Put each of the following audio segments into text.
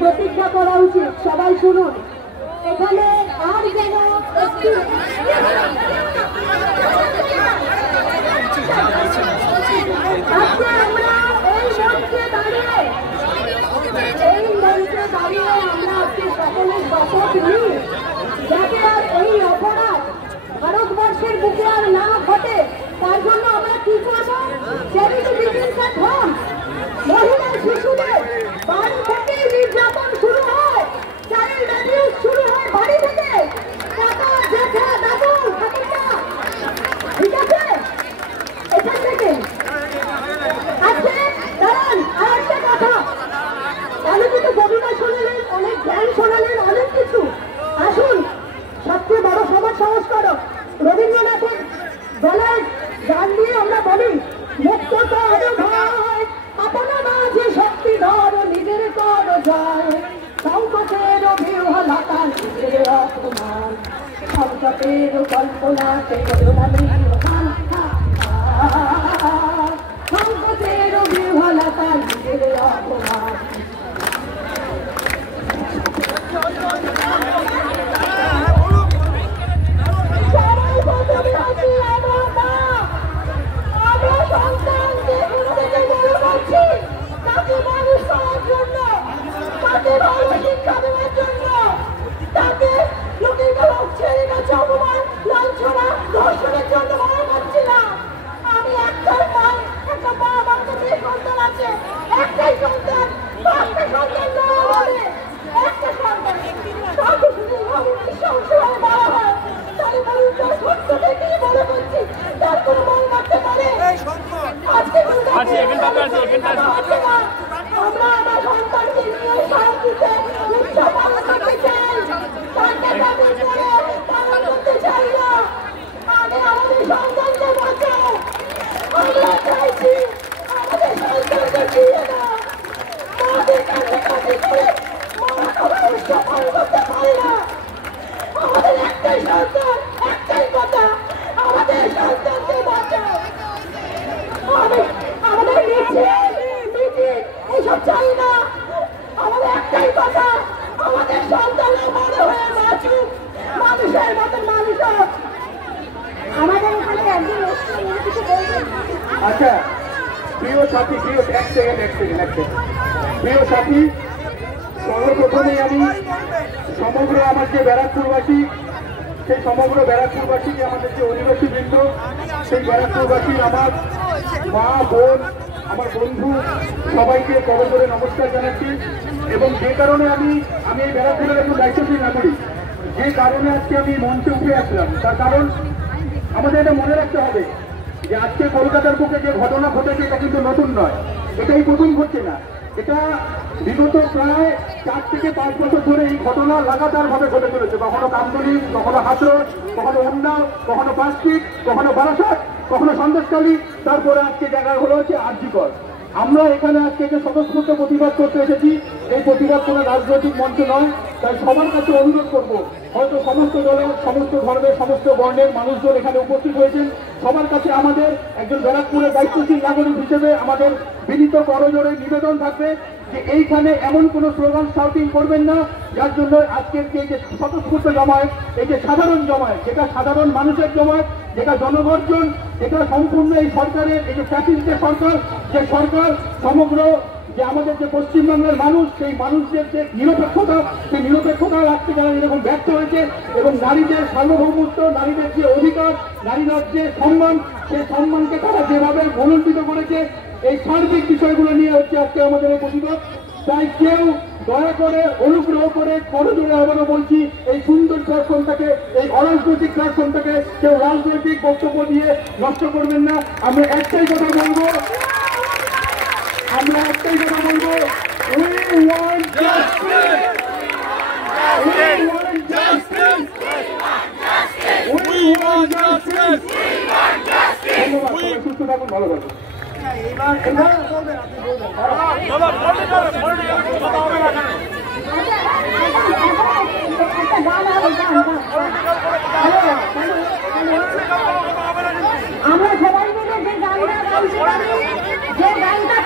প্রতিজ্ঞা করা উচিত। সবাই শুনুন, এখানে আর যেন আমরা এই মঞ্চে দাঁড়িয়ে আমরা আজকে সকলের শপথ নিই যাতে আর এই অপরাধ ভারতবর্ষের বুকে আর না ঘটে। তার জন্য আমরা কি করবো? মহিলা শিশুদের বাড়ি থেকে নির্যাতন শুরু হয়, চাইল্ড অ্যাবিউজ শুরু হয় বাড়ি থেকে। কাকা, জেঠা, দাদু, ঠাকুমা, ঠিক আছে? এখান থেকে আজকে দাঁড়ান। আর একটা কথা, আমি কিন্তু কবিতা শোনালেন, অনেক জ্ঞান শোনালেন, অনেক কিছু। আসুন, সবচেয়ে বড় সমাজ সংস্কারক রবীন্দ্রনাথের গলায় গান দিয়ে আমরা বলি, মুক্ত কর ভাই আপন মাঝে শক্তি ধর, নিজের কর যায় সংকটের বিহ্বলতা, নিজের অপমান সংকটের কল্পনাতে করোনা নির্বাণ, সংকটের বিহ্বলতা, নিজের অপমান। আমি একটাই মা, একটা মা, আমার কাছে সন্তান আছে, একটাই সন্তান, একটা সন্তান দেওয়া হবে, একটা সন্তান সংসারে বড় হয়। তাহলে বলুন তো, সত্য থেকেই বলে বলছি, তার কোনো মন রাখতে পারে? আজকে আমরা আমার সন্তানকে নিয়ে শান্তিতে উচ্চতম থাকতে চাই, করতে চাই না। আমি আমাদের সন্তানকে বাঁচাও, আমরা চাইছি আমাদের সন্তানকে দিয়ে না। মাদের কাছাকাছি করে মারা আমরা উৎসবন করতে পারি না। আমাদের একটাই সন্তান, একটাই কথা, আমাদের সন্তানকে বাঁচাও। আমাদের এইসব চাই না। আমাদের একটাই কথা, আমাদের সন্তানরা বড় হয়ে বাঁচুক, মানুষের মতন মানুষ হোক। আমাদের এখানে একজন কিছু বলবেন? আচ্ছা, প্রিয় সাথী, প্রিয় এক সেকেন্ড প্রিয় সাথী, সর্বপ্রথমে আমি সমগ্র আমার যে ব্যারাকপুরবাসী, সেই সমগ্র ব্যারাকপুরবাসী, আমাদের যে অধিবাসী বৃন্দ, সেই ব্যারাকপুরবাসী, আমার মা, বোন, আমার বন্ধু, সবাইকে কবর করে নমস্কার জানাচ্ছি। এবং যে কারণে আমি এই ব্যারাকপুরের একজন দায়িত্বশীল নাগরিক, যে কারণে আজকে আমি মঞ্চে উঠে আসলাম, তার কারণ আমাদের এটা মনে রাখতে হবে যে আজকে কলকাতার বুকে যে ঘটনা ঘটেছে এটা কিন্তু নতুন নয়, এটাই প্রথম ঘটছে না। এটা বিগত প্রায় 4 থেকে 5 বছর ধরে এই ঘটনা লাগাতার ভাবে ঘটে চলেছে। কখনো কামদুলি, কখনো হাতড়, কখনো উন্নাও, কখনো প্লাস্টিক, কখনো বারাসাত, কখনো সন্দেশখালী, তারপরে আজকে জায়গা হলো হচ্ছে আরজিকর। আমরা এখানে আজকে যে স্বতঃস্ফূর্ত প্রতিবাদ করতে এসেছি, এই প্রতিবাদ কোনো রাজনৈতিক মঞ্চ নয়। তাই সবার কাছে অনুরোধ করবো হয়তো সমস্ত দলের, সমস্ত ধর্মের, সমস্ত বর্ণের মানুষজন এখানে উপস্থিত হয়েছেন। সবার কাছে আমাদের একজন ব্যারাকপুরের দায়িত্বশীল নাগরিক হিসেবে আমাদের বিনীত করজোড়ে নিবেদন থাকবে যে এইখানে এমন কোনো স্লোগান শাউটিং করবেন না যার জন্য আজকের যে স্বতঃস্ফূর্ত জমায়েত, এই যে সাধারণ জমায়েত, যেটা সাধারণ মানুষের জমায়েত, যেটা জনগর্জন, এটা সম্পূর্ণ এই সরকারের, এই যে ফ্যাসিস্টের সরকার, যে সরকার সমগ্র যে আমাদের যে পশ্চিমবঙ্গের মানুষ, সেই মানুষদের যে নিরপেক্ষতা, সেই নিরপেক্ষতা রাখতে যারা এরকম ব্যর্থ হয়েছে এবং নারীদের সার্বভৌমত্ব, নারীদের যে অধিকার, নারীদের যে সম্মান, সেই সম্মানকে তারা যেভাবে ভুলণ্ঠিত করেছে, এই সার্বিক বিষয়গুলো নিয়ে হচ্ছে আজকে আমাদের এই প্রতিবাদ। তাই কেউ দয়া করে, অনুগ্রহ করে, করজোড়ে আবারও বলছি, এই সুন্দর প্ল্যাটফর্মটাকে, এই অরাজনৈতিক প্ল্যাটফর্মটাকে কেউ রাজনৈতিক বক্তব্য দিয়ে নষ্ট করবেন না। আমরা একটাই কথা বলবো, we want justice! We want justice! We want justice! ধন্যবাদ, সুস্থ থাকুন, ভালো থাকুন। আমরা সবাই মিলে যে গানটা গাইছি, যে গানটা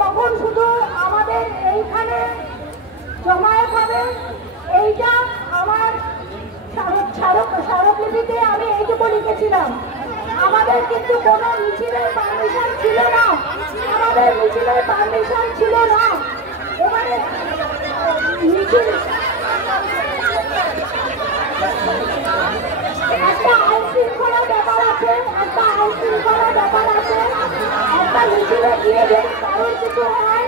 তখন শুধু আমাদের এইখানে জমায়েত হবে, এইটা আমার স্মারকলিপিতে আমি এইটুকু লিখেছিলাম। আমাদের কিন্তু কোনো মিছিলের পারমিশন ছিল না, আমাদের মিছিল পারমিশন ছিল না। এবারে মিছিল একটা আইন শৃঙ্খলা ব্যাপার আছে, একটা মিছিলে গিয়ে যদি কারোর কিছু হয়